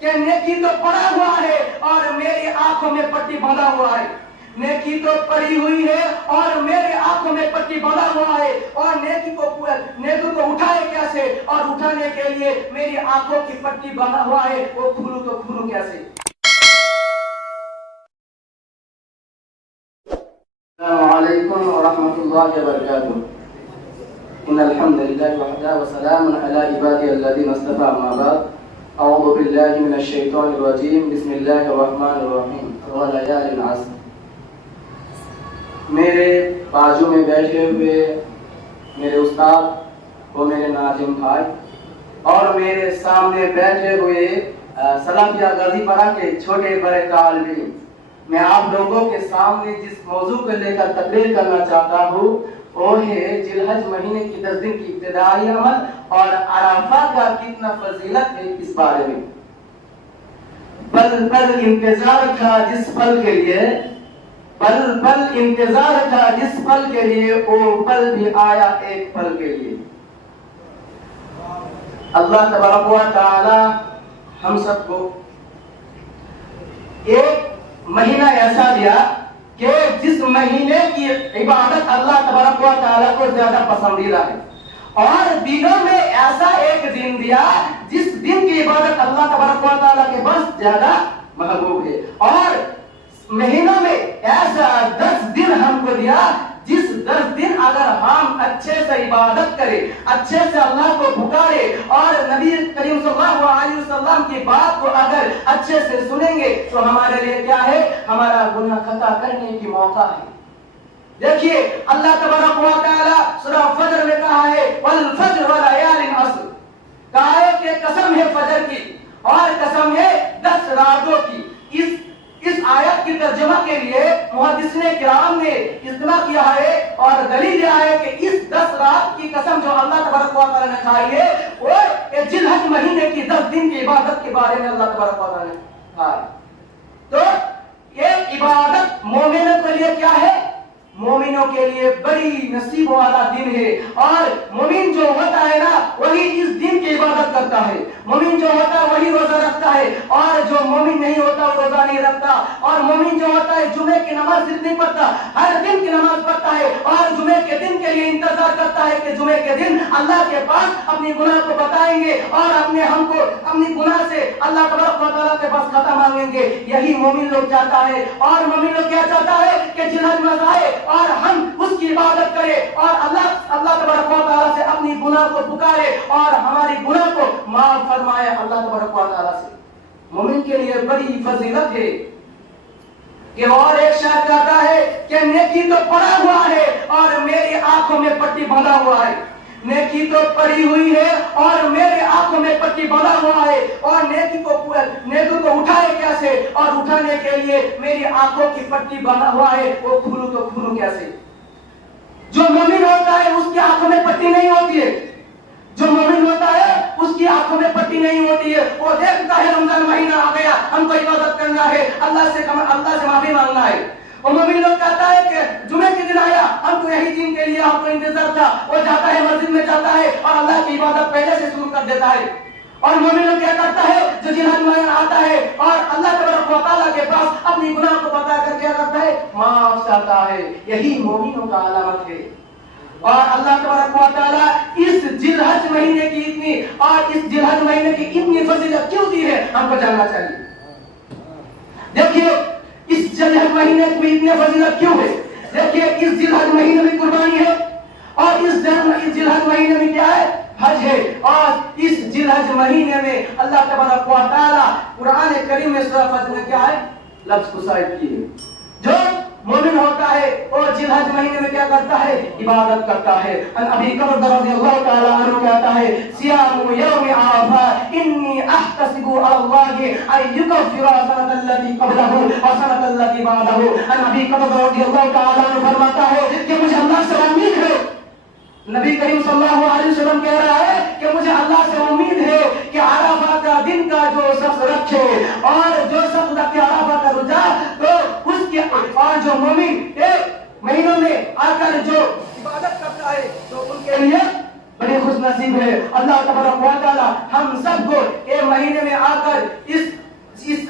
کہ نیکی تو پڑا ہوا ہے اور میری آنکھوں میں پٹی بندھا ہوا ہے. نیکی تو پڑی ہوئی ہے اور میرے آنکھوں میں پٹی بندھا ہوا ہے. اور نیکی کو اٹھائے کیسے؟ اور اٹھانے کے لیے میری آنکھوں کی پٹی بندھا ہوا ہے، وہ کھولوں تو کھولوں کیسے؟ السلام علیکم ورحمۃ اللہ وبرکاتہ. ان الحمد لله وحده وسلام على عباده الذين اصطفى. اما بعد، اعوذ بالله من الشیطان الرجیم. بسم اللہ الرحمن الرحیم. واللیال العصر. میرے بازو میں بیٹھے ہوئے میرے استاد وہ میرے ناظم بھائی اور میرے سامنے بیٹھے ہوئے سلفیہ غازی پڑا کے چھوٹے بڑے طالب علم، میں آپ لوگوں کے سامنے جس موضوع کو لے کر تقریر کرنا چاہتا ہوں وہ ہے ذی الحج مہینے کی 10 دن کی ابتدائی عمل اور عرفہ کا کتنا فضیلت ہے اس بارے میں. پل پل انتظار تھا جس پل کے لیے، پل پل انتظار تھا جس پل کے لیے، وہ پل بھی آیا ایک پل کے لیے. اللہ تبارک و تعالی ہم سب کو ایک مہینہ ایسا دیا کہ جس مہینے کی عبادت اللہ تبارک و تعالیٰ کو زیادہ پسندیدہ ہے، اور دنوں میں ایسا ایک دن دیا جس دن کی عبادت اللہ تبارک و تعالیٰ کے بس زیادہ محبوب ہے، اور مہینوں میں ایسا 10 دن ہم کو دیا جس 10 دن اگر ہم اچھے سے عبادت کریں، اچھے سے اللہ کو پکارے اور نبی کریم صلی اللہ علیہ وسلم کی بات کو اگر اچھے سے سنیں گے تو ہمارے لیے کیا ہے؟ ہمارا گناہ خطا کرنے کی موقع ہے. دیکھیے اللہ تبارک و تعالی سورہ فجر میں کہا ہے والفجر ولیال عشر، کہا ہے کہ قسم ہے فجر کی اور قسم ہے 10 راتوں کی. اس آیت کی ترجمہ کے لیے محدثین کرام نے اجتماع کیا ہے اور دلیل دیا ہے کہ اس 10 رات کی قسم جو اللہ تبارک و تعالی نے کھائی ہے وہ ذی الحج مہینے کی 10 دن کی عبادت کے بارے میں اللہ تبارک و تعالی نے کہا ہے. تو یہ عبادت مومنوں کے لیے کیا ہے؟ مومنوں کے لیے بڑی نصیب والا دن ہے، اور مومن جو ہوتا ہے نا وہی اس دن کی عبادت کرتا ہے. مومن جو ہوتا ہے وہی روزہ رکھتا ہے، اور جو مومن نہیں ہوتا وہ روزہ نہیں رکھتا. اور مومن جو ہوتا ہے جمعے کی نماز صرف نہیں پڑھتا، ہر دن کی نماز پڑھتا ہے، اور جمعے کے دن کے لیے انتظار کرتا ہے کہ جمعے کے دن اللہ کے پاس اپنی گناہ کو بتائیں گے اور ہم کو اپنی گناہ سے اللہ تبارک و تعالیٰ کے پاس خطا مانگیں گے. یہی مومن لوگ چاہتا ہے. اور مومن لوگ کیا چاہتا ہے کہ ذی الحج ماہ آئے اور ہم اس کی عبادت کرے اور اللہ تبارک و تعالیٰ سے اپنی گناہ کو پکارے اور ہماری گناہ کو معاف فرمائے اللہ تبارک و تعالیٰ سے. مومن کے لیے بڑی فضیلت ہے کہ اور ایک شاعر کہتا ہے کہ نیکی تو پڑا ہوا ہے اور میری آنکھوں میں پٹی بندھا ہوا ہے. نیکی تو پڑی ہوئی ہے اور میرے آنکھوں میں پٹی بندھا ہوا ہے، اور نیکی کو اٹھائے کیسے؟ اور اٹھانے کے لیے میری آنکھوں کی پٹی بندھا ہوا ہے، وہ کھولوں تو کھولوں کیسے؟ جو مومن ہوتا ہے اس کی آنکھوں میں پٹی نہیں ہوتی ہے، جو مومن ہوتا ہے اس کی آنکھوں میں پٹی نہیں ہوتی ہے. وہ دیکھتا ہے رمضان مہینہ آ گیا، ہم کو عبادت کرنا ہے، اللہ سے معافی مانگنا ہے. اور مومن لوگ کہتا ہے کہ جمعے کے دن آیا، ہم کو یہی دن کے لیے ہم کو انتظار تھا. وہ جاتا ہے مسجد میں جاتا ہے اور اللہ کی عبادت پہلے سے شروع کر دیتا ہے. اور مومن لوگ کیا کرتا ہے؟ جو ذی الحج مہینہ آتا ہے اور اللہ تبارک و تعالیٰ کے پاس اپنی گناہ کو بتا کر کیا کرتا ہے؟ معاف چاہتا ہے. یہی مومنوں کا علامت ہے. اور اللہ تبارک و تعالیٰ اس ذی الحج مہینے کی اتنی فضیلت کیوں دی ہے ہم کو جاننا چاہیے. دیکھیے اس ذی الحج مہینے میں اتنی فضیلت کیوں ہے؟ دیکھیے اس ذی الحج مہینے میں قربانی ہے، اور اس ذی الحج مہینے میں کیا ہے؟ حج ہے. اور اس ذی الحج مہینے میں اللہ تبارک و تعالیٰ قرآن کریم میں سورہ فجر میں کیا ہے؟ لفظ کو صائب کی ہے. جو مومن ہوتا ہے اور ذی الحج مہینے میں کیا کرتا ہے؟ عبادت کرتا ہے. ابی بکر رضی اللہ تعالی عنہ کہتا ہے صیام یوم عرفہ انی احتسب علی اللہ ان یکفر السنۃ التي قبلہ والسنۃ التي بعدہ. ابی بکر رضی اللہ تعالی عنہ فرماتا ہے کہ مجھے اللہ سے امید ہے. نبی کریم صلی اللہ علیہ وسلم کہہ رہا ہے کہ مجھے اللہ سے امید ہے کہ عرفہ کا دن کا جو شخص رکھے اور جو شخص رکھے عرفہ کا روزہ تو اس کے اور جو مومن ایک مہینوں میں آ کر جو عبادت کرتا ہے تو ان کے لیے بڑی خوش نصیب ہے. اللہ تبارک و تعالی ہم سب کو ایک مہینے میں آ کر اس